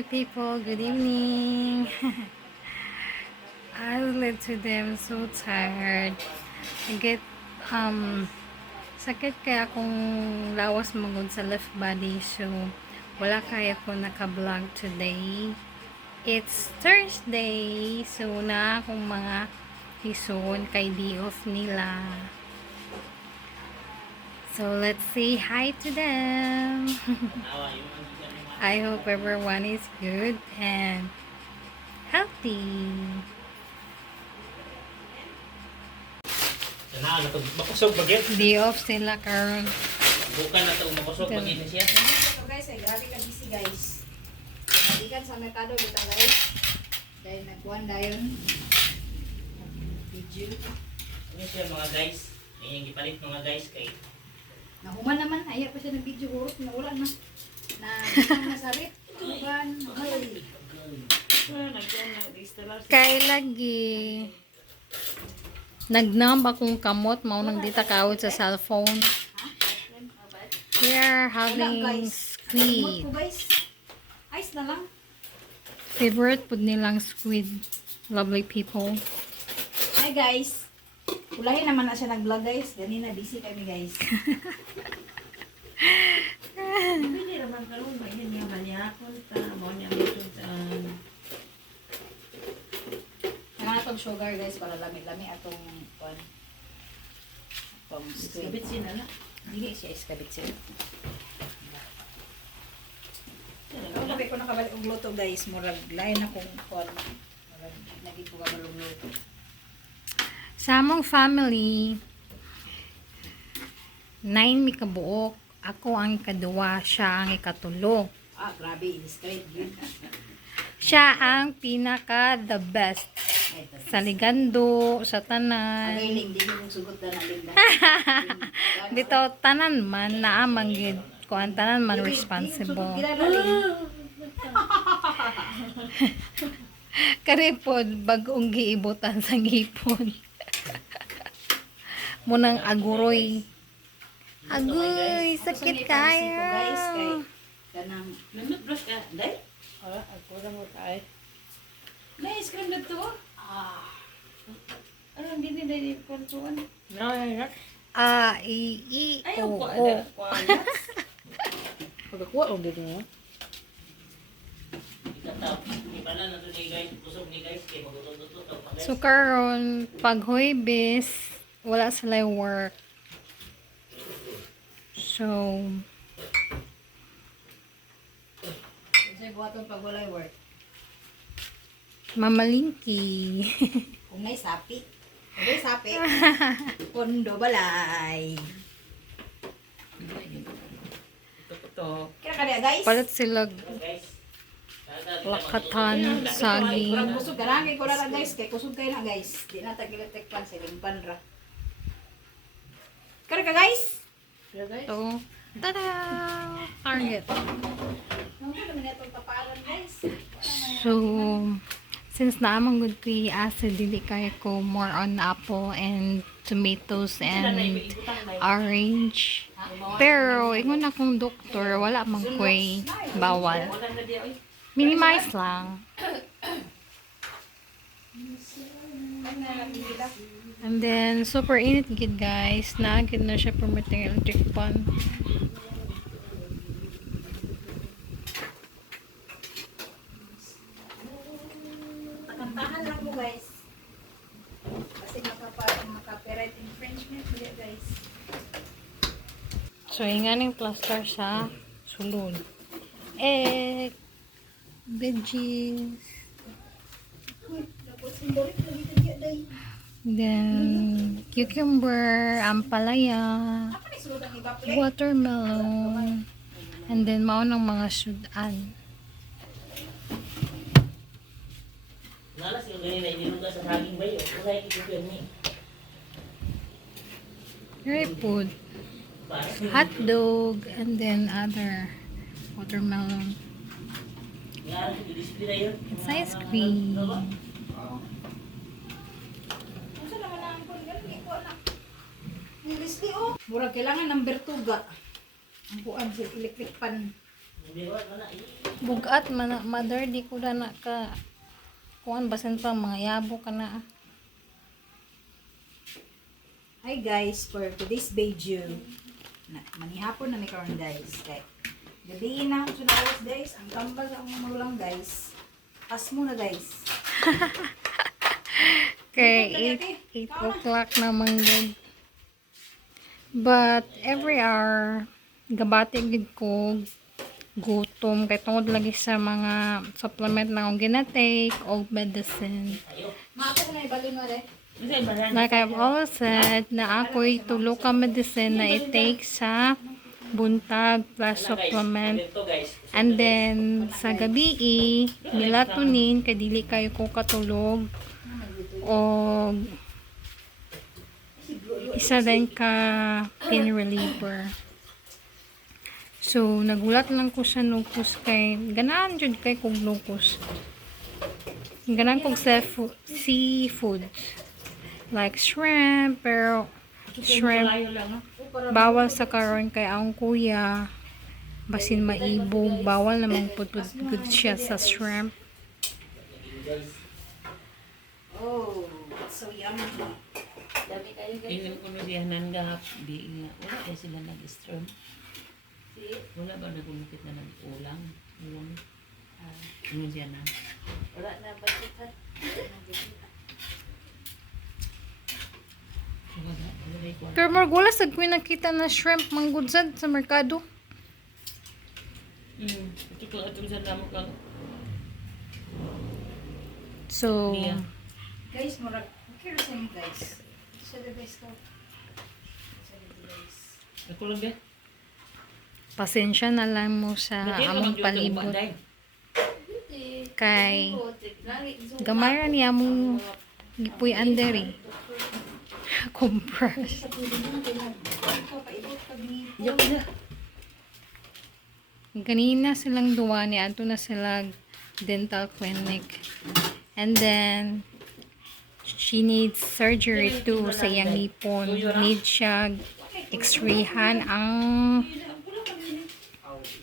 lovely people, good evening. I was late today, I'm so tired. I get sakit kaya akong lawas magod sa left body, so wala kaya ko naka-vlog today. It's Thursday, so na akong mga hison kay day off nila. So let's say hi to them. I hope everyone is good and healthy. Sana na to makusog bagay. Day off sila karon. Bukan na to makusog bagay na siya. So guys, ay grabe ka busy guys. Nagikan sa merkado kita guys. Dahil nagkuhan dayon. Video. Ano siya mga guys? Ayang gipalit mga guys kay Nahuman naman, ayaw pa siya ng video urot na wala na. Na biglang nasarit. Uban, ay. Kay lagi nagnam akong kamot mao nang dita kaawit sa cellphone. We are having Imot squid. ko guys. Ice na lang. Favorite pud nilang squid. Lovely people. Hi guys. Ulahin naman na siya nag-vlog guys. Ganina busy kami guys. Hindi naman karoon ba yun nga manyakon ta mo niya dito sa Kailangan itong sugar guys para lami-lami atong kuan. Atong squid. kabit sinala. Hindi siya iskabitsin. Wala ko nakabalik og luto guys. Murag lain akong kuan. Murag lagi ko kabalong luto. Sa among family, 9 mi kabuok. Ako ang ikaduwa, siya ang ikatulo. Ah, grabe, in-straight yun. Siya ang pinaka the best. Ay, tas- Sa ligando, sa Ang tanan. iling, di yung sugot na nalinda. Dito tanan man naamang gid ko ang tanan man responsible. Karipod bagong giibutan sa ngipon. Munang aguroy. Agoy, sakit Guys, kay kayo. kanang Lamit brush ka, day? Wala, ako na mo tayo. nice cream na to. Ano, hindi na yung kwantuan. A, I, Ayaw O, ko, O. ada, kuwan. Pagkakuha, ang dito mo. ikataw. Di pala na to ni guys. Kusog ni guys kay magutod-utod pa guys. So karon pag Huwebes, wala sila work. So, Kasi buhaton pag walay work. mamalingki. Kung may sapi. Kung may sapi. Pondo balay. Ito. Kaya kaya guys. Palit sila Guys. lakatan, saging. Kurang kusog ka lang. Kaya ko na guys. Kaya kusog kayo na guys. Di na tagilitek pan. Siling panra. Kaya ka guys. Kaya guys, So, tada! Target. Nung ko naman itong taparan guys. So, since naamang good to acid, dili kaya ko more on apple and tomatoes and orange. Pero, ingon akong doktor, wala mang koy bawal. wala na diya, oy. Minimize lang. And then, super init gid guys. Naagid na siya permitting electric pan. Takantahan lang mo guys. Kasi maka-copyright infringement mo guys. So, inganing plaster sa sulod. Egg, veggies, Tapos simbolik lagi kaya day. then cucumber, ampalaya, Apa ni sulod ang iba play? watermelon, and then mao ng mga sudan. Nalas yung ganyan na iniluga sa saging bayo. Wala yung kikuyan ni. Very food. Hot dog, and then other watermelon. Nga, i-display na yun. It's ice cream. Unsa naman ang kon gani ko na. Ni Leslie oh. Murag kailangan ng bertuga. Ang kuan sa electric pan. Hindi ko na Bugat man mother di ko na ka kuan basin pa mga yabo ka na. Hi guys, for today's video, manihapon na may karon guys. Kay gabi na ako na oras guys. Ang kambal sa akong magulang guys. Pas mo na guys. Kay 8 o'clock naman good. But every hour gabati gid ko gutom kay tungod lagi sa mga supplement na akong ginatake o medicine. Maapo ko na ibalo nga re. Like I've always said na ako'y tulo ka medicine na i-take sa buntag plus supplement. Dito guys. And then sa gabi melatonin kay dili kayo ko katulog o isa din ka pain reliever. So nagulat lang ko sa lupus kay ganahan jud kay kog lupus. Ganahan kog seafood like shrimp, pero shrimp bawal sa karon kay ang kuya basin maibog, bawal namang putod good siya sa shrimp. Oh, so yummy. Ilim ko na siya nanggap. Di nga. Wala kaya sila nag-stream. Wala ba nagulupit na nag-ulang? Ulang. Ano siya na? Wala na ba ito? Pero margula sad ko nakita na shrimp manggudsad sa merkado. Ito ko atong sa damo kang So niya. Guys, murag okay ra sa inyo guys. Sa the best ko. Sa the guys. Ako lang ba? pasensya na lang mo sa among palibot kay gamay ra niya mong gipuy anderi. Compress. Ganina silang duwa ni ato na sila dental clinic. And then she needs surgery too sa iyang ngipon. Need siya x-rayhan ang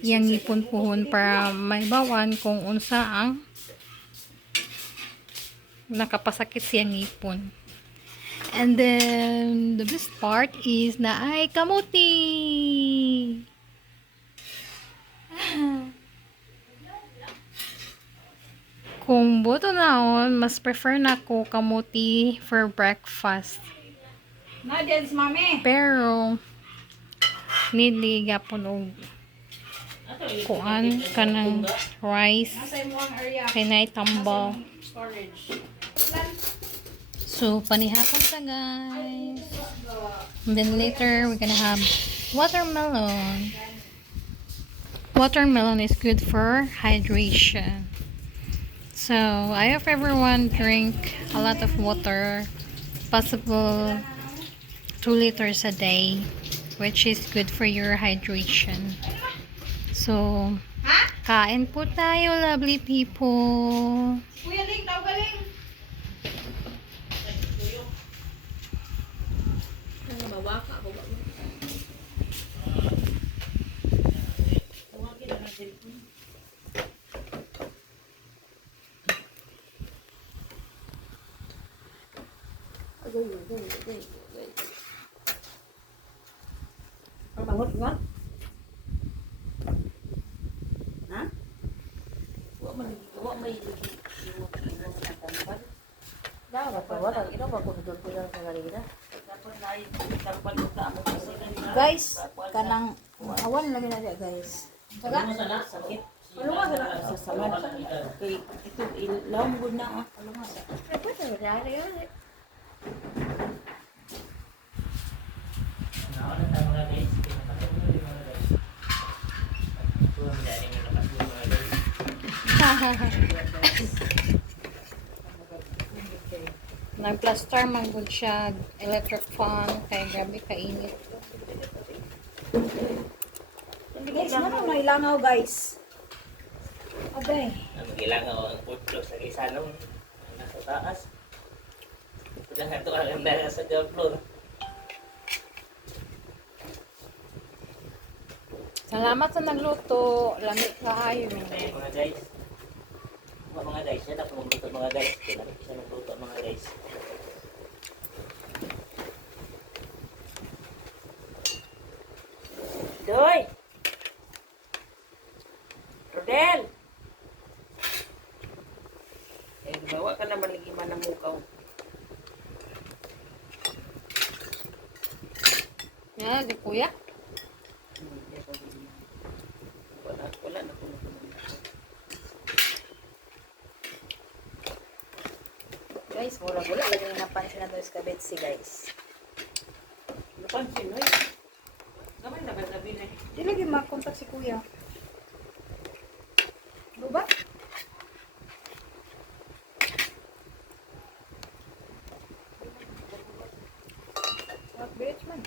iyang ngipon puhon para maibawan kung unsa ang nakapasakit siyang ngipon. And then the best part is na ay kamuti. Kung buto naon, mas prefer na ko kamuti for breakfast. Na dance mami. Pero nili gapon og kuan kanang rice Nasa imo ang area kay nay tambal. storage. So panihapon ta guys. And then later we're gonna have watermelon. Watermelon is good for hydration. So I hope everyone drink a lot of water, possible 2 liters a day, which is good for your hydration. So kain po tayo, lovely people. Kuya Ling, daw galing. Ang bangot nga. Ha? Wa man may dapat pa wala ito ba ko dito ko sa galera. Dapat na dapat ta mo kasi Guys, kanang awan lagi na siya guys. Ano sana? Sakit. Ano nga sana? sa samad. Okay, ito ilaw mo na ah. Ano nga sa? Naon na tayo mga guys. Pinapatulong na mga guys. Tuwa mo dyan yung nakatulong mga guys. Nagplaster man gud siya electric fan kay grabe kainit. Guys, naman na ilangaw guys. Abay. Magilangaw ang food floor sa isanong. Nasa taas. Kaya nga ito ang ganda sa ground floor. Salamat sa nagluto. Lamig kaayo. Ayan mga guys. Mga guys, yan ako magluto mga guys. Kailangan isa magluto mga guys. Doy! Rodel! Eh, bawa ka naman lagi manamukaw. Yan, di kuya. Wala na kung Guys, mula-mula lagi na napansin na to sa kabetsi guys. napansin, oy. Naman na ba sabi na? Di lagi makontak si kuya. Ano ba? Bitch man.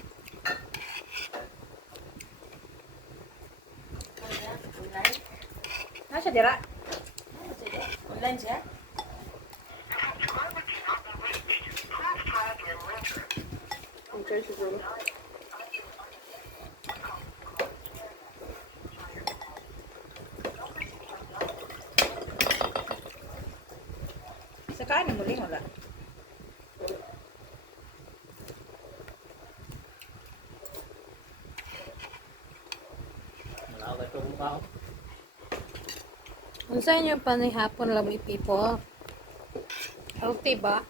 Online? Nasa dira? Online siya? Okay, siguro. Sa kanin mo wala. Malaw ka itong mukha ko. Unsa inyo panihapon labi people? Healthy ba?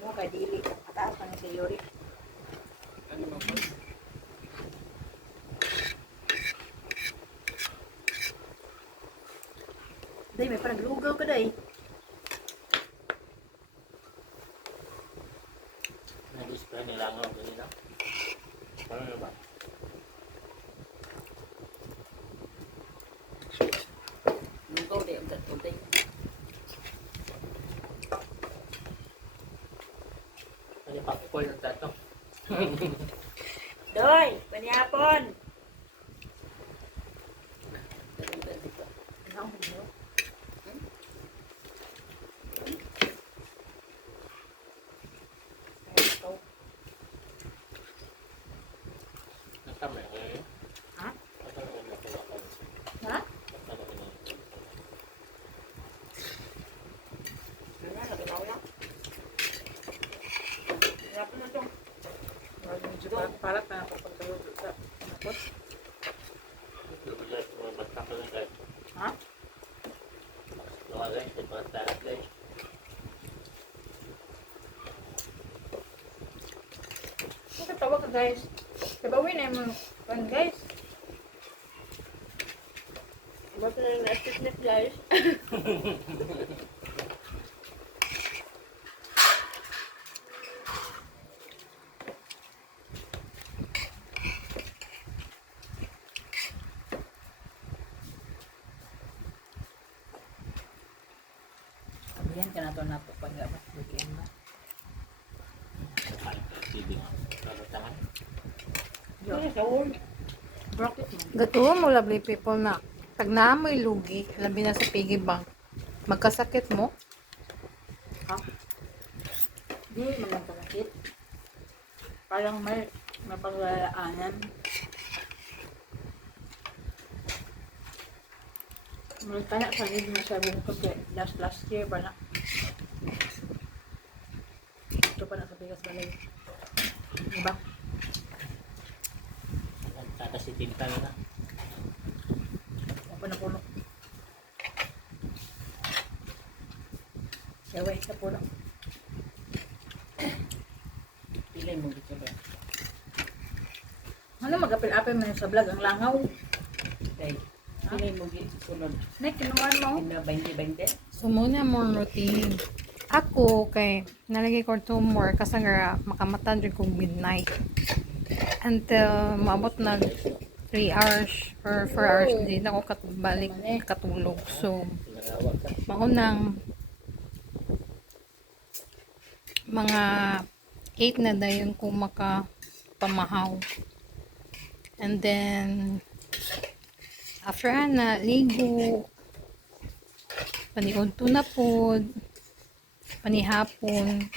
Ano kay dili. Mataas pa ni si Yuri. Ano mo po? Day, may panaglugaw ka day. Nag-spray nila nga ako kanina. Parang ano ba? Lugaw di ang tatutay. Kaya pakikol ng tato. Doy! Panyapon! Ano ang hulo? Ito. Nasama yung ngayon. Ha? Nasama yung ngayon. Ha? Nasama yung ngayon. Ano na, naginaw lang. Hirap na ito. Para ka ako pagkaluto sa napot. Lumilat, mga basta ka lang guys. Ha? Mga guys, ito mga tahat guys. Katawa ka guys. Kabawin na yung mga guys. Ba't na yung nasisnip guys? Sabihan ka na ito na po pag weekend ba? Kain ka, TV nga. Kalutangan. Ano sa word? Brocket mo. Gatuwa mo lovely people na pag naamoy lugi, labi na sa piggy bank, magkasakit mo. Ha? Di man lang palakit. Parang may paglalaanan. May kaya sa hindi na siya bumukod kaya last year ba na? Ito pa na sa bigas balay. Diba? Tata si Tinta na. Ako na puno. Yawa isa puno. Pilay mo dito ba? Ano mag-apil-apil man sa vlog ang langaw? Day. Pilay mo dito sunod. Nay, kinuhaan mo. Na 20-20? So muna more routine. Ako kay nalagay ko to more kasi nga makamatan rin kong midnight. Until maabot na 3 hours or 4 hours din ako balik katulog. So Pinagawag ka. maunang mga 8 na dayon kung makapamahaw. And then after na ligo, paniudto na pod, panihapon,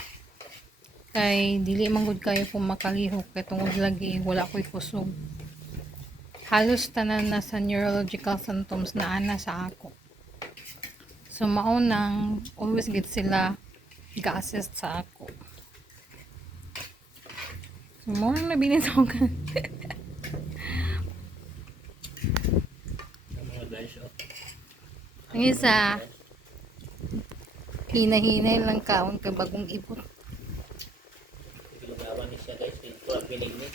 kay dili man gud kayo kung makalihok kay tungod lagi wala ko'y kusog. halos tanan na sa neurological symptoms na ana sa ako. So maunang always gid sila ga-assist sa ako. So mo na binitaw ka. Mga guys, oh. Ang isa, hinahinay lang kaon ka bagong ibot. Pinagawa ni siya guys. Ito ang pinignig.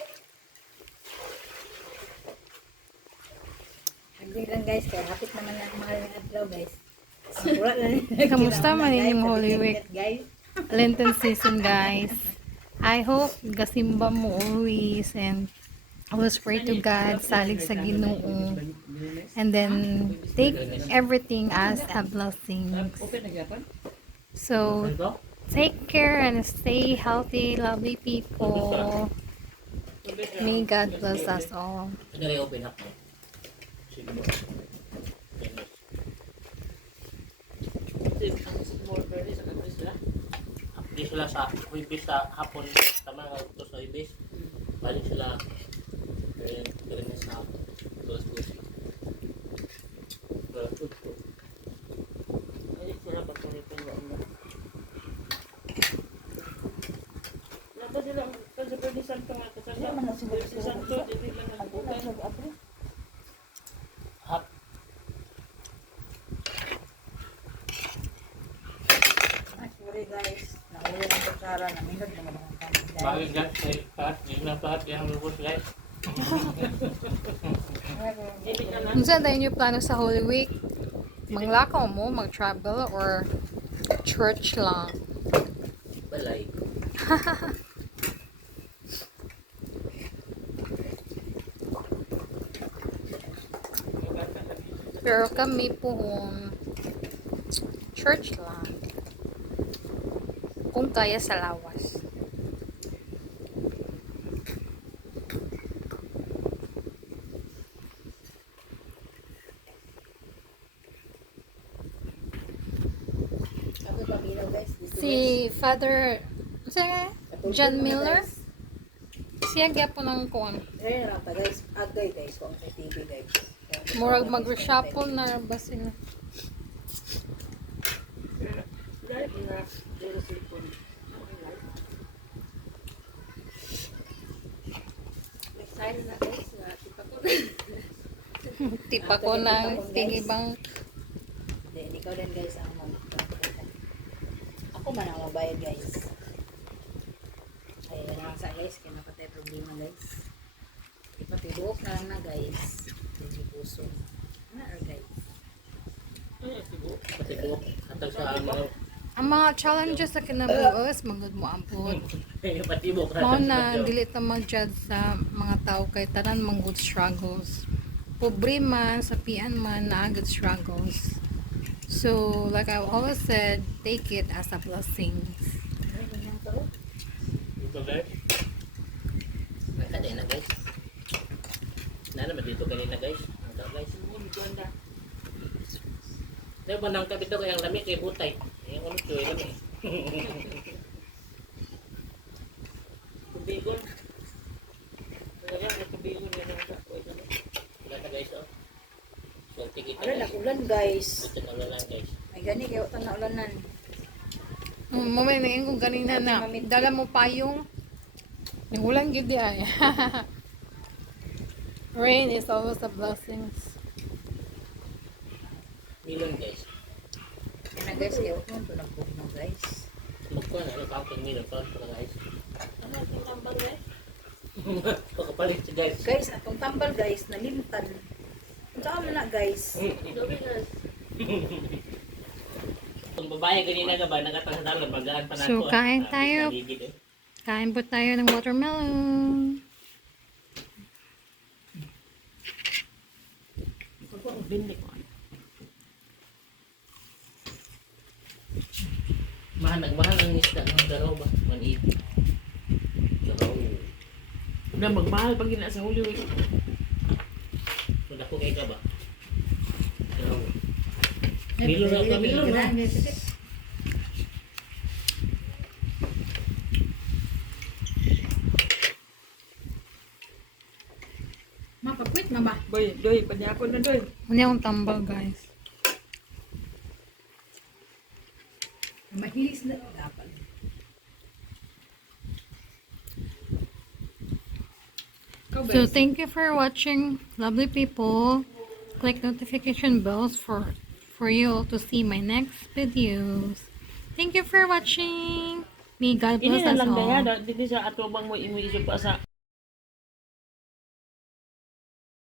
Hagdig lang guys, kaya hapit naman ang mahal ng adlaw guys. Wala na Kamusta man inyong Holy Week? Guys. Lenten season, guys. I hope gasimba mo always and always pray to God, salig sa Ginoo, and then take everything as a blessing. Open na gyapon. So Ito? take care and stay healthy, lovely people. May God bless us all. Ano rin open up mo? Sige mo. Ang small bird sa kanto sila. Di sila sa Huibis sa hapon. Tama nga ito sa Huibis. Balik sila. Ganyan sa Tulas-tulas. Ay, sila pagkulitin ba mo? Napa sila sa birthday santo nga kasama. Sila man na sila Birthday santo, dili lang nagbukan. Hap. Ay, sorry guys. Nauli ng kutsara. Naminod naman ang kami guys. Bagay guys. May pahat. Hindi na pahat. Yung lubos guys. Dili na na. Kung saan tayo yung plano sa Holy Week? Manglakaw mo, mag-travel, or church lang? Balay. Pero kami po, church lang. Kung kaya sa lawas. Ako pabilaw guys. Dito, Si Father, siya, guys. John Katulog Miller, guys. siya gyapon ng kuan. Ngayon na lang pa guys. Agay guys. Kung sa TV guys. Murag mag-reshuffle na ba sila? Dahil na dili cellphone. Excited na guys. Tipa ko. Tipa ko ng tingibang. Hindi, ikaw din guys ang ako man ang mabayad guys. Ay, wala sa guys. Kaya napatay problema guys. Ipatibuok na lang na guys. Hindi puso. Ano are guys? Patibok. Hatag sa mga Ang mga challenges sa kinabuos, magod mo ampod. patibok. Mao na dili ta mag-judge sa mga tao kay tanan mang good struggles. Pobre man, sapian man na good struggles. So, like I always said, take it as a blessing. Dito guys. Nakadena guys. Naman dito kanina guys. Ang guys. Ganda. Dahil ba nang kapito kayang lami kay butay. Yung ulit ko yung lami. Kubigon. Talaga may kubigon yan ang kapoy. Wala na guys oh. So tikita Ano guys. nakulan guys. Ito na ulan guys. Ay gani kayo ito na ulanan. Mamay na yung ganina na, dala mo payong. Yung ulan gid ay. Rain is always a blessing. Milon guys. Ano guys, kayo ito na pugno guys. Magkuha na. Ano kaunting milon pa guys. Ano itong tambal guys? Pagkapalit siya guys. Guys, atong tambal guys, nalimtan. Saan mo na guys? Dobi guys. Kung babae ganina ka ba, nakatang sa dalon, magaan pa na So, ako, kain ah. tayo. Naligid, eh. Kain po tayo ng watermelon. Ako ang bindi ko. Mahal ang isda ng daraw ba? 180. Daraw. Na magmahal pag gina sa Holy Week. Kung ako kay ka ba? Daraw. Milon na ka, milon na. Mapakwit na ba? Boy, doy, panyapon na doy. Ano yung tambal, guys? Mahilis na dapat. So, thank you for watching, lovely people. Click notification bells for you all to see my next videos. Thank you for watching. May God bless Ini na us lang all. daya, dili sa atubang mo imo isog pa sa